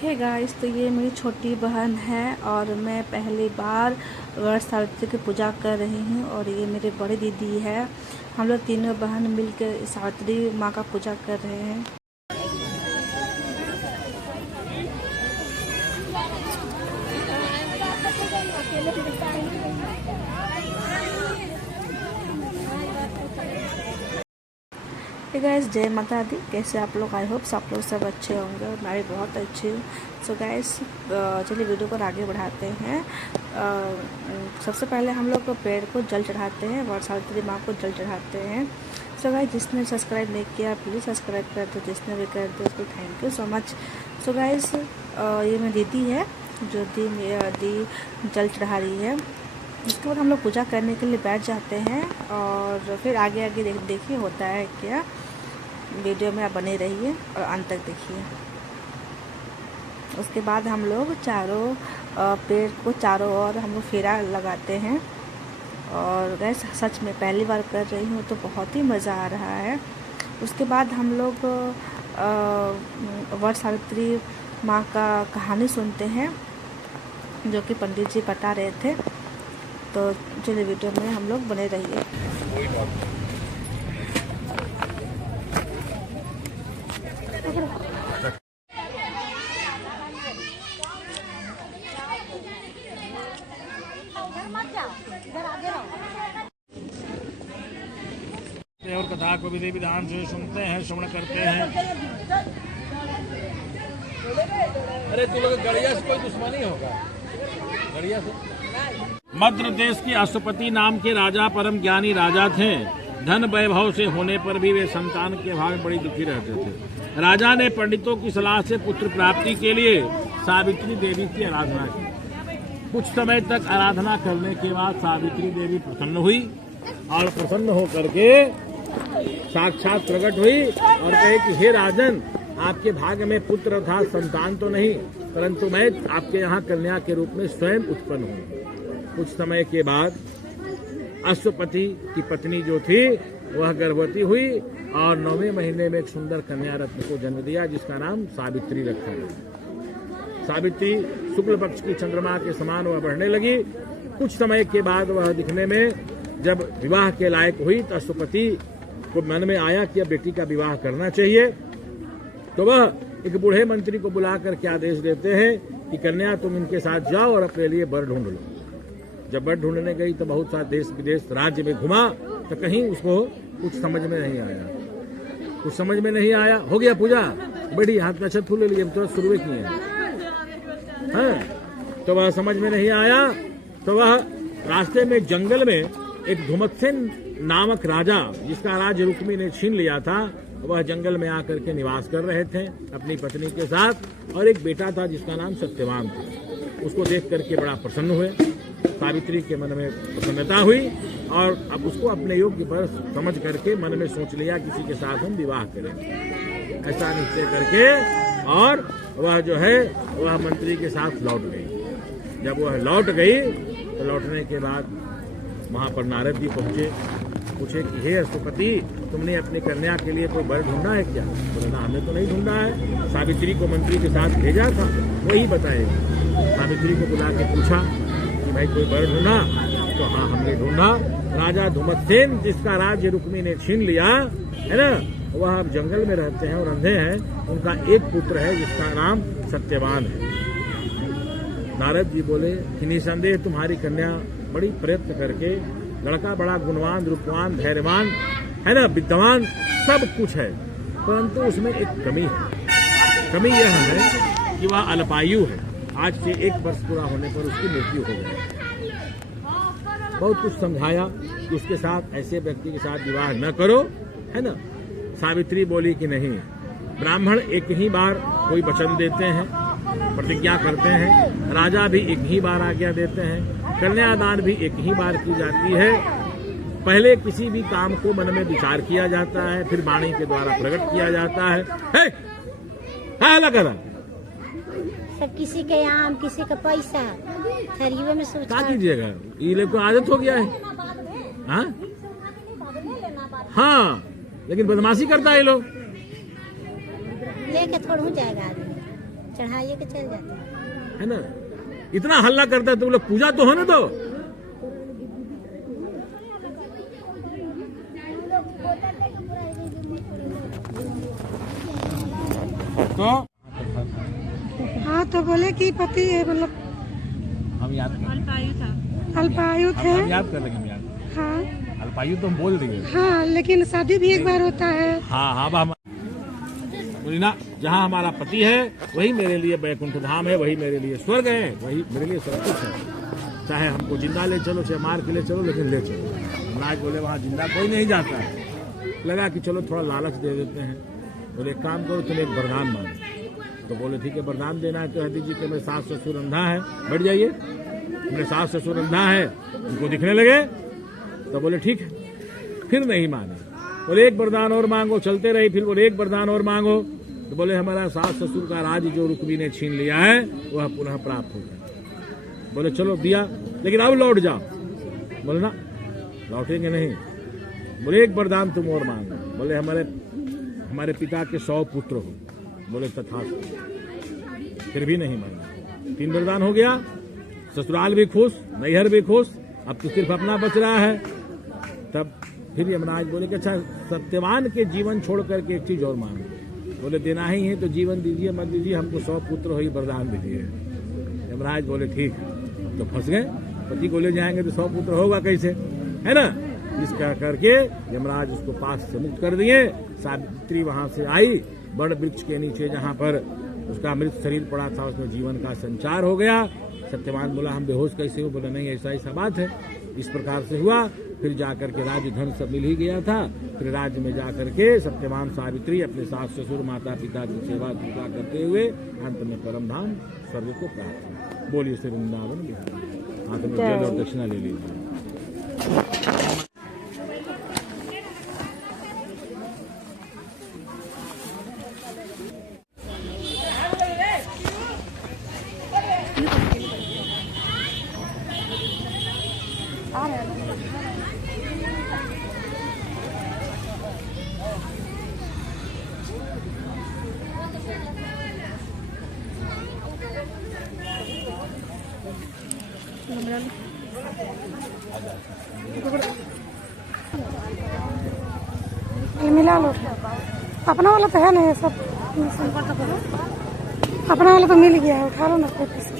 Hey guys, तो ये मेरी छोटी बहन है और मैं पहली बार वट सावित्री की पूजा कर रही हूँ। और ये मेरे बड़ी दीदी है। हम लोग तीनों बहन मिलकर सावित्री माँ का पूजा कर रहे हैं। हे गाइस, जय माता दी। कैसे आप लोग? आई होप आप लोग सब अच्छे होंगे और मैं भी बहुत अच्छी हूँ। सो गाइस, चलिए वीडियो को आगे बढ़ाते हैं। सबसे पहले हम लोग पेड़ को जल चढ़ाते हैं, वट सावित्री माँ को जल चढ़ाते हैं। सो गाइस, जिसने सब्सक्राइब नहीं किया प्लीज़ सब्सक्राइब कर दो, जिसने भी कर दो उसको thank you so much. So guys, ये मेरी दीदी है जो दी जल चढ़ा रही है। उसके बाद हम लोग पूजा करने के लिए बैठ जाते हैं और फिर आगे आगे देखिए होता है क्या। वीडियो में आप बने रहिए और अंत तक देखिए। उसके बाद हम लोग चारों पेड़ को चारों ओर हम लोग फेरा लगाते हैं। और गैस सच में पहली बार कर रही हूँ तो बहुत ही मज़ा आ रहा है। उसके बाद हम लोग वट सावित्री माँ का कहानी सुनते हैं जो कि पंडित जी बता रहे थे। तो चलिए वीडियो में हम लोग बने रहिए। और कथा को विधि विधान से सुनते हैं, श्रवण करते हैं। अरे तू लोग गड़िया से कोई दुश्मनी होगा? गड़िया से मद्र देश के अश्वपति नाम के राजा परम ज्ञानी राजा थे। धन वैभव से होने पर भी वे संतान के भाव में बड़ी दुखी रहते थे। राजा ने पंडितों की सलाह से पुत्र प्राप्ति के लिए सावित्री देवी की आराधना की। कुछ समय तक आराधना करने के बाद सावित्री देवी प्रसन्न हुई और प्रसन्न होकर के साक्षात प्रकट हुई और कहे कि हे राजन, आपके भाग्य में पुत्र अर्थात संतान तो नहीं, परंतु मैं आपके यहाँ कन्या के रूप में स्वयं उत्पन्न हूँ। कुछ समय के बाद अश्वपति की पत्नी जो थी वह गर्भवती हुई और 9वें महीने में एक सुंदर कन्या रत्न को जन्म दिया जिसका नाम सावित्री रखा गया। सावित्री शुक्ल पक्ष की चंद्रमा के समान वह बढ़ने लगी। कुछ समय के बाद वह दिखने में जब विवाह के लायक हुई तो अश्वपति को मन में आया कि अब बेटी का विवाह करना चाहिए। तो वह एक बूढ़े मंत्री को बुलाकर के आदेश देते हैं कि कन्या तुम इनके साथ जाओ और अपने लिए वर ढूंढ लो। जब वर ढूंढने गई तो बहुत सा देश विदेश राज्य में घुमा तो कहीं उसको कुछ समझ में नहीं आया। कुछ समझ में नहीं आया, हो गया पूजा, बड़ी हाथ में अक्षत फूल ले लिए, तो शुरू किए हैं। तो वह समझ में नहीं आया तो वह रास्ते में जंगल में एक धुमत्सेन नामक राजा जिसका राज्य रुक्मी ने छीन लिया था, वह जंगल में आकर के निवास कर रहे थे अपनी पत्नी के साथ। और एक बेटा था जिसका नाम सत्यवान था। उसको देख करके बड़ा प्रसन्न हुए। सावित्री के मन में प्रसन्नता हुई और अब उसको अपने योग्य पर समझ करके मन में सोच लिया किसी के साथ हम विवाह करेंगे, ऐसा निश्चय करके। और वह जो है वह मंत्री के साथ लौट गई। जब वह लौट गई तो लौटने के बाद वहां पर नारद जी पहुंचे। पूछे कि हे अश्वपति, तुमने अपनी कन्या के लिए कोई वर ढूंढा है क्या? बोले ना, हमने तो नहीं ढूंढा है, सावित्री को मंत्री के साथ भेजा था, वही बताएगा। सावित्री को बुला के पूछा कि भाई कोई वर ढूंढा? तो हाँ, हमने ढूंढा। राजा धुमत्सेन जिसका राज्य रुक्मी ने छीन लिया है ना, वह अब जंगल में रहते हैं और अंधे हैं। उनका एक पुत्र है जिसका नाम सत्यवान है। नारद जी बोले कि निसंदेह तुम्हारी कन्या बड़ी प्रयत्न करके, लड़का बड़ा गुणवान, रूपवान, धैर्यवान है ना, विद्वान, सब कुछ है, परंतु उसमें एक कमी है। कमी यह है कि वह अल्पायु है। आज से 1 वर्ष पूरा होने पर उसकी मृत्यु हो जाए। बहुत कुछ समझाया कि उसके साथ, ऐसे व्यक्ति के साथ विवाह न करो, है ना। सावित्री बोली कि नहीं, ब्राह्मण एक ही बार कोई वचन देते हैं, प्रतिज्ञा करते हैं, राजा भी एक ही बार आज्ञा देते हैं, कन्यादान भी एक ही बार की जाती है। पहले किसी भी काम को मन में विचार किया जाता है, फिर वाणी के द्वारा प्रकट किया जाता है। क्या लगा सब किसी के आम, किसी का पैसा थरिये में सोच क्या कीजिएगा, ये लोग को आदत हो गया है। हाँ, लेकिन बदमाशी करता है ये लोग। लेके थोड़ा हो जाएगा आदमी। चढ़ाइए के चल जाते हैं। है ना। इतना हल्ला करता है तो लोग पूजा तो होने दो। तो हाँ तो बोले कि पति मतलब हम याद अल्पायु थे। हम याद कर लेंगे, हम याद। हाँ अल्पायु तो हम बोल देंगे। हाँ, लेकिन शादी भी एक बार होता है। हाँ हाँ, हम बोली ना, जहाँ हमारा पति है वही मेरे लिए बैकुंठ धाम है, वही मेरे लिए स्वर्ग है, वही मेरे लिए सब कुछ है। चाहे हमको जिंदा ले चलो, चाहे मार के ले चलो, लेकिन ले चलो। महाराज बोले वहाँ जिंदा कोई नहीं जाता है। लगा कि चलो थोड़ा लालच दे देते हैं। बोले एक काम करो, तुम एक वरदान मांगो। तो बोले ठीक है, वरदान देना है तो है दीजिए कि मेरे सास ससुर अंधा है, बैठ जाइए। मेरे सास ससुर अंधा है, उनको दिखने लगे। तो बोले ठीक है, फिर नहीं माने। बोले एक वरदान और मांगो, चलते रही। फिर बोले एक वरदान और मांगो। तो बोले हमारा सास ससुर का राज जो रुक्मी ने छीन लिया है वह पुनः प्राप्त हो गया। बोले चलो दिया, लेकिन अब लौट जाओ। बोले ना, लौटेंगे नहीं। बोले एक वरदान तुम और मांगो। बोले हमारे पिता के 100 पुत्र हो। बोले तथास्तु। फिर भी नहीं मांगा। 3 वरदान हो गया, ससुराल भी खुश, नैहर भी खुश, अब तो सिर्फ अपना बच रहा है। तब फिर यमराज बोले कि अच्छा, सत्यवान के जीवन छोड़ करके एक चीज और मांगो। बोले देना ही है तो जीवन दीजिए, मत दीजिए, हमको 100 पुत्र हो ही वरदान दीजिए। यमराज बोले ठीक, अब तो फंस गए। पति को ले जाएंगे तो 100 पुत्र होगा कैसे, है ना। इसका करके यमराज उसको पास से मुक्त कर दिए। सावित्री वहां से आई, बड़ वृक्ष के नीचे जहां पर उसका मृत शरीर पड़ा था, उसमें जीवन का संचार हो गया। सत्यवान बोला हम बेहोश कैसे हो। बोला नहीं, ऐसा बात है। इस प्रकार से हुआ। फिर जाकर के राज्य धन सब मिल ही गया था। फिर राज्य में जाकर के सत्यवान सावित्री अपने सास ससुर माता पिता की सेवा पूजा करते हुए अंत में परम धाम स्वर्ग को प्राप्त हुआ। बोलिए श्री वृंदावन बिहारी। हाथ में जल और दक्षिणा ले लीजिए। मिला लो, अपना वाला तो है नहीं सब। अपना वाला तो मिल गया है, उठा लो ना कोई किसी।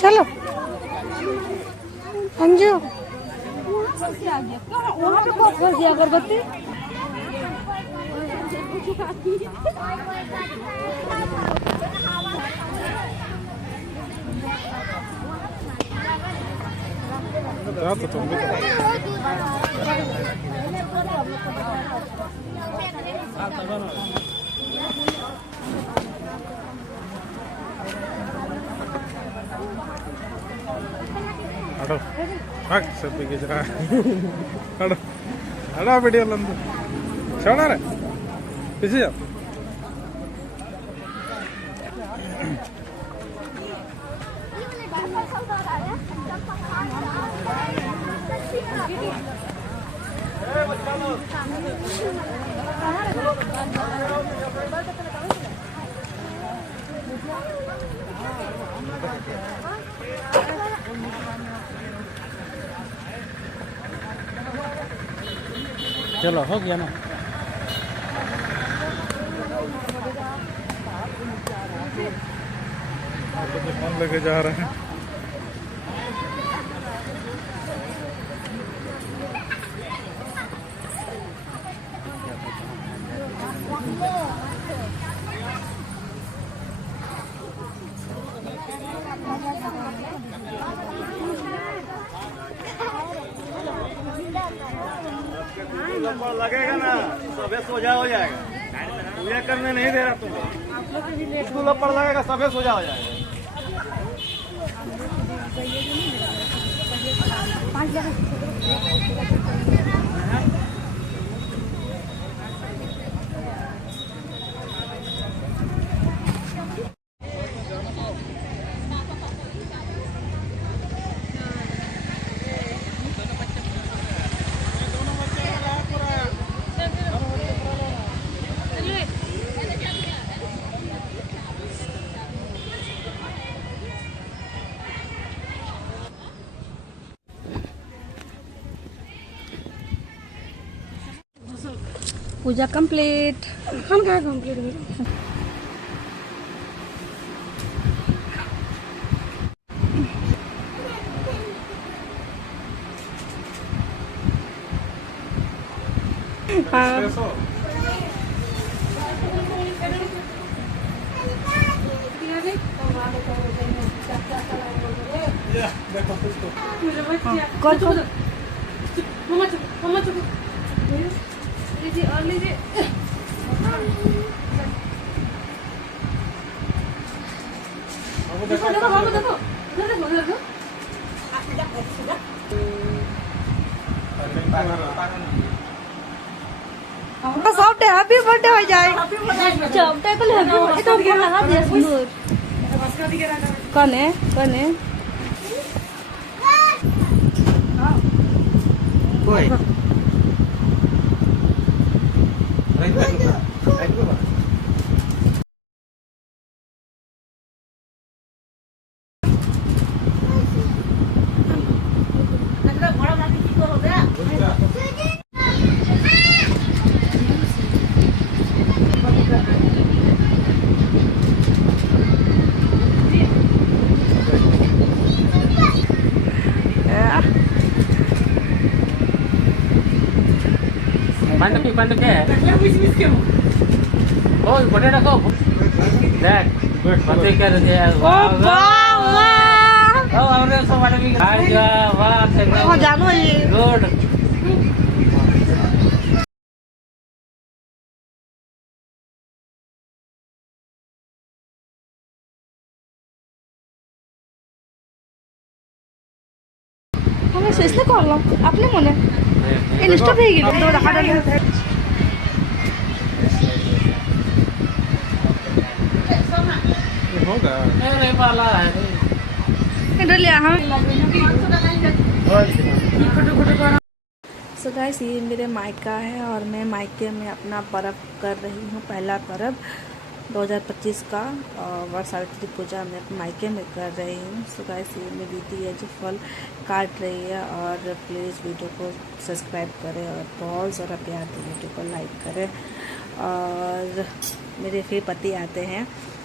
चलो अंजू, अगरबत्ती हटो, भाग सब खींच रहा है। हटो हटो, वीडियो लंबी छोड़ा रे, पीछे जाओ। चलो हो गया ना। फोन लेके जा रहे हैं। लगेगा ना, सबे सोजा हो जाएगा। पूजा करने नहीं दे रहा तुम। लपड़ लगेगा, सबे सोजा हो जाएगा। पूजा कंप्लीट। এখন कहाँ कंप्लीट हुई? कौन कौन सॉफ्ट है। हैप्पी बर्थडे हो जाए। कौन है कौन है? పండుగ ఓ పొటాటో దట్ గుడ్ పత్రికలు ओ वाह वाह। ఓ అవరే సో వాడవి ఆజా వా हाँ जानो ये గుడ్ हमें इसने कॉल लो अपने मने इंस्टा पे गेलो तो रखा डाले होगा अरे वाला है इंटर लिया हम। सो गाइस ये मेरे मायका है और मैं मायके में अपना पर्व कर रही हूँ, पहला पर्व 2025 का वट सावित्री पूजा मैं अपने मायके में कर रही हूँ। सो गाइस ये मेरी दीदी है जो फल काट रही है। और प्लीज़ वीडियो को सब्सक्राइब करें और बहुत ज़्यादा प्यार दें, वीडियो को लाइक करें। और मेरे फिर पति आते हैं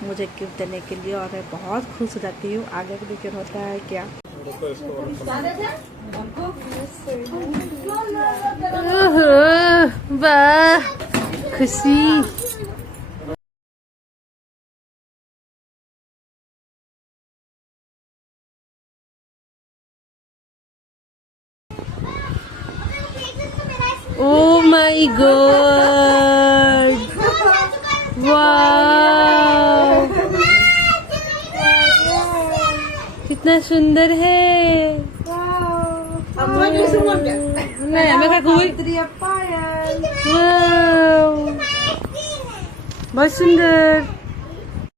मुझे गिफ्ट देने के लिए और मैं बहुत खुश हो जाती हूँ। आगे भी लेकर होता है क्या। वाह खुशी। Oh my god! वाह कितना सुंदर है। नहीं हमें क्या कोई बहुत सुंदर।